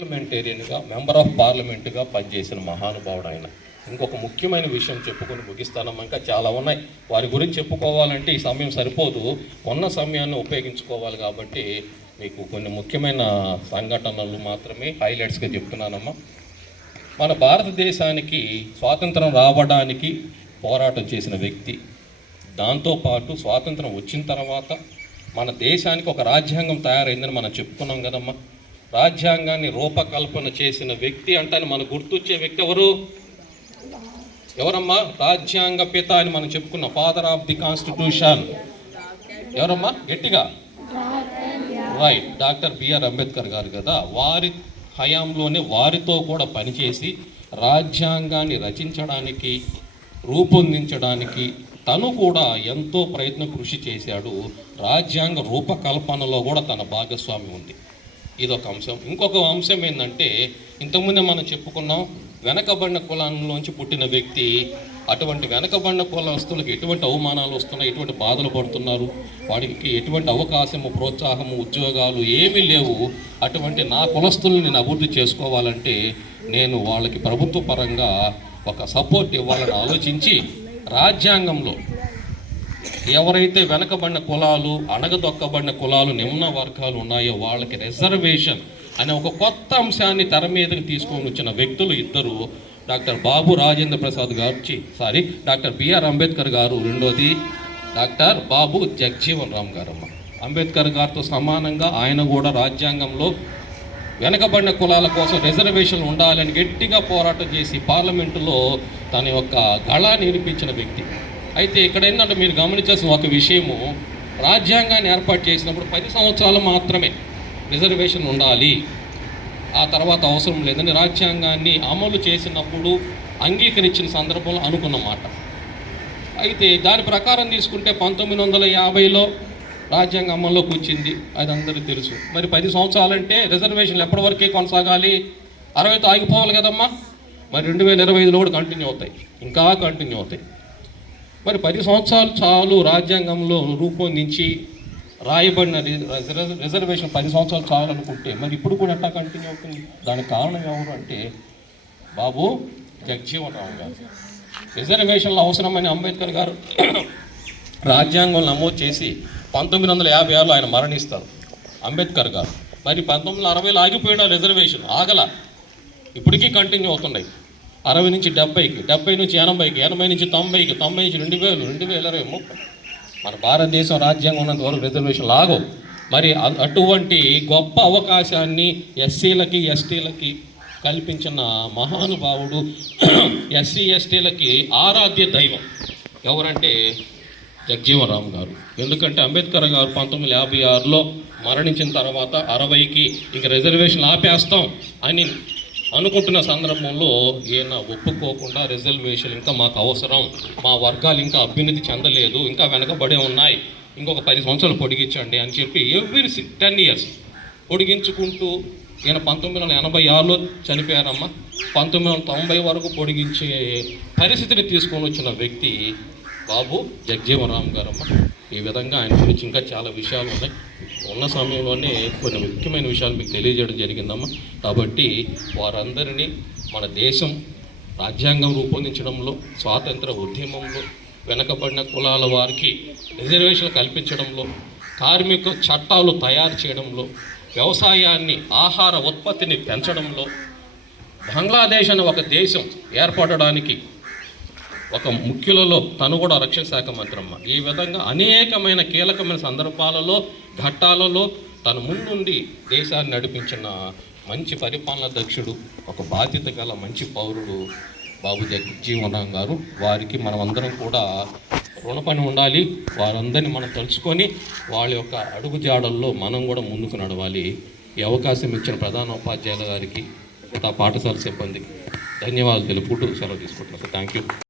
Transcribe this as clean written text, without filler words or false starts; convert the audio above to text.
పార్లమెంటేరియన్గా member of పార్లమెంటుగా పనిచేసిన మహానుభావుడు ఆయన. ఇంకొక ముఖ్యమైన విషయం చెప్పుకొని ముగిస్తానమ్మా. ఇంకా చాలా ఉన్నాయి, వారి గురించి చెప్పుకోవాలంటే ఈ సమయం సరిపోదు, ఉన్న సమయాన్ని ఉపయోగించుకోవాలి. కాబట్టి మీకు కొన్ని ముఖ్యమైన సంఘటనలు మాత్రమే హైలైట్స్గా చెప్తున్నానమ్మా. మన భారతదేశానికి స్వాతంత్రం రావడానికి పోరాటం చేసిన వ్యక్తి, దాంతోపాటు స్వాతంత్రం వచ్చిన తర్వాత మన దేశానికి ఒక రాజ్యాంగం తయారైందని మనం చెప్పుకున్నాం కదమ్మా. రాజ్యాంగాన్ని రూపకల్పన చేసిన వ్యక్తి అంటాను మనకు గుర్తొచ్చే వ్యక్తి ఎవరమ్మా? రాజ్యాంగ పిత అని మనం చెప్పుకున్నాం, ఫాదర్ ఆఫ్ ది కాన్స్టిట్యూషన్. ఎవరమ్మా? గట్టిగా రైట్, డాక్టర్ బిఆర్ అంబేద్కర్ గారు కదా. వారి హయాంలోనే వారితో కూడా పనిచేసి రాజ్యాంగాన్ని రచించడానికి, రూపొందించడానికి తను కూడా ఎంతో కృషి చేశాడు. రాజ్యాంగ రూపకల్పనలో కూడా తన భాగస్వామి ఉంది. ఇదొక అంశం. ఇంకొక అంశం ఏంటంటే, ఇంతకుముందే మనం చెప్పుకున్నాం, వెనకబడిన కులంలోంచి పుట్టిన వ్యక్తి. అటువంటి వెనకబడిన కులస్తులకు ఎటువంటి అవమానాలు వస్తున్నాయి, ఎటువంటి బాధలు పడుతున్నారు, వాడికి ఎటువంటి అవకాశము, ప్రోత్సాహము, ఉద్యోగాలు ఏమీ లేవు. అటువంటి నా కులస్తుల్ని నేను అభివృద్ధి చేసుకోవాలంటే నేను వాళ్ళకి ప్రభుత్వ పరంగా ఒక సపోర్ట్ ఇవ్వాలని ఆలోచించి రాజ్యాంగంలో ఎవరైతే వెనకబడిన కులాలు, అణగదొక్కబడిన కులాలు, నిమ్న వర్గాలు ఉన్నాయో వాళ్ళకి రిజర్వేషన్ అనే ఒక కొత్త అంశాన్ని తెర మీదకి తీసుకొని వచ్చిన వ్యక్తులు ఇద్దరు, డాక్టర్ బాబు రాజేంద్ర ప్రసాద్ గారు, డాక్టర్ బిఆర్ అంబేద్కర్ గారు, రెండోది డాక్టర్ బాబు జగజీవన్ రామ్ గారమ్మ. అంబేద్కర్ గారితో సమానంగా ఆయన కూడా రాజ్యాంగంలో వెనకబడిన కులాల కోసం రిజర్వేషన్లు ఉండాలని గట్టిగా పోరాటం చేసి పార్లమెంటులో తన యొక్క గళాన్ని వినిపించిన వ్యక్తి. అయితే ఇక్కడ ఏంటంటే మీరు గమనించాల్సిన ఒక విషయము, రాజ్యాంగాన్ని ఏర్పాటు చేసినప్పుడు 10 సంవత్సరాలు మాత్రమే రిజర్వేషన్ ఉండాలి, ఆ తర్వాత అవసరం లేదని రాజ్యాంగాన్ని అమలు చేసినప్పుడు అంగీకరించిన సందర్భంలో అనుకున్నమాట. అయితే దాని ప్రకారం తీసుకుంటే 1950లో రాజ్యాంగం అమల్లోకి వచ్చింది, అది అందరికీ తెలుసు. మరి 10 సంవత్సరాలంటే రిజర్వేషన్లు ఎప్పటి వరకే కొనసాగాలి? 60తో ఆగిపోవాలి కదమ్మా. మరి 2025లో కూడా కంటిన్యూ అవుతాయి, ఇంకా కంటిన్యూ అవుతాయి. మరి 10 సంవత్సరాలు చాలు రాజ్యాంగంలో రూపొందించి రాయబడిన రిజర్వేషన్ 10 సంవత్సరాలు చాలు అనుకుంటే మరి ఇప్పుడు కూడా ఎట్లా కంటిన్యూ అవుతుంది? దానికి కారణం ఎవరు అంటే బాబు జగజీవన్ రామ్ గారు. రిజర్వేషన్లు అవసరమని అంబేద్కర్ గారు రాజ్యాంగంలో నమోదు చేసి 1956లో ఆయన మరణిస్తారు అంబేద్కర్ గారు. మరి 1960లో ఆగిపోయిన రిజర్వేషన్ ఆగల, ఇప్పటికీ కంటిన్యూ అవుతున్నాయి. 60 నుంచి 70కి, 70 నుంచి 80కి, 80 నుంచి 90కి, 90 నుంచి 2000, 2020, 30. మన భారతదేశం రాజ్యాంగం ఉన్నంత వరకు రిజర్వేషన్ లాగో. మరి అటువంటి గొప్ప అవకాశాన్ని ఎస్సీలకి, ఎస్టీలకి కల్పించిన మహానుభావుడు, ఎస్సీ ఎస్టీలకి ఆరాధ్య దైవం ఎవరంటే జగజీవన్ రామ్ గారు. ఎందుకంటే అంబేద్కర్ గారు 1956లో మరణించిన తర్వాత 60కి ఇంక రిజర్వేషన్ ఆపేస్తాం అని అనుకుంటున్న సందర్భంలో ఈయన ఒప్పుకోకుండా రిజర్వేషన్ ఇంకా మాకు అవసరం, మా వర్గాలు ఇంకా అభ్యున్నతి చెందలేదు, ఇంకా వెనకబడే ఉన్నాయి, ఇంకొక 10 సంవత్సరాలు పొడిగించండి అని చెప్పి ఎవ్రీ 10 ఇయర్స్ పొడిగించుకుంటూ ఈయన 1986లో చనిపోయారమ్మా. 1990 వరకు పొడిగించే పరిస్థితిని తీసుకొని వచ్చిన వ్యక్తి బాబు జగజీవన్ రామ్ గారమ్మ. ఈ విధంగా ఆయన గురించి ఇంకా చాలా విషయాలు ఉన్నాయి. ఉన్న సమయంలోనే కొన్ని ముఖ్యమైన విషయాలు మీకు తెలియజేయడం జరిగిందమ్మా. కాబట్టి వారందరినీ మన దేశం రాజ్యాంగం రూపొందించడంలో, స్వాతంత్ర ఉద్యమంలో, వెనకబడిన కులాల వారికి రిజర్వేషన్లు కల్పించడంలో, కార్మిక చట్టాలు తయారు చేయడంలో, వ్యవసాయాన్ని, ఆహార ఉత్పత్తిని పెంచడంలో, బంగ్లాదేశ్ అనే ఒక దేశం ఏర్పడడానికి ఒక ముఖ్యులలో తను కూడా రక్షణ శాఖ మంత్రి అమ్మ. ఈ విధంగా అనేకమైన కీలకమైన సందర్భాలలో, ఘట్టాలలో తను ముందుండి దేశాన్ని నడిపించిన మంచి పరిపాలనా దక్షుడు, ఒక బాధ్యత గల మంచి పౌరుడు బాబు జగజీవన్ రామ్ గారు. వారికి మనమందరం కూడా రుణపడి ఉండాలి. వారందరినీ మనం తలుచుకొని వాళ్ళ యొక్క అడుగుజాడల్లో మనం కూడా ముందుకు నడవాలి. ఈ అవకాశం ఇచ్చిన ప్రధాన ఉపాధ్యాయుల గారికి, పాఠశాల సిబ్బందికి ధన్యవాదాలు తెలుపుకుంటూ సెలవు తీసుకుంటున్నాను. Thank you.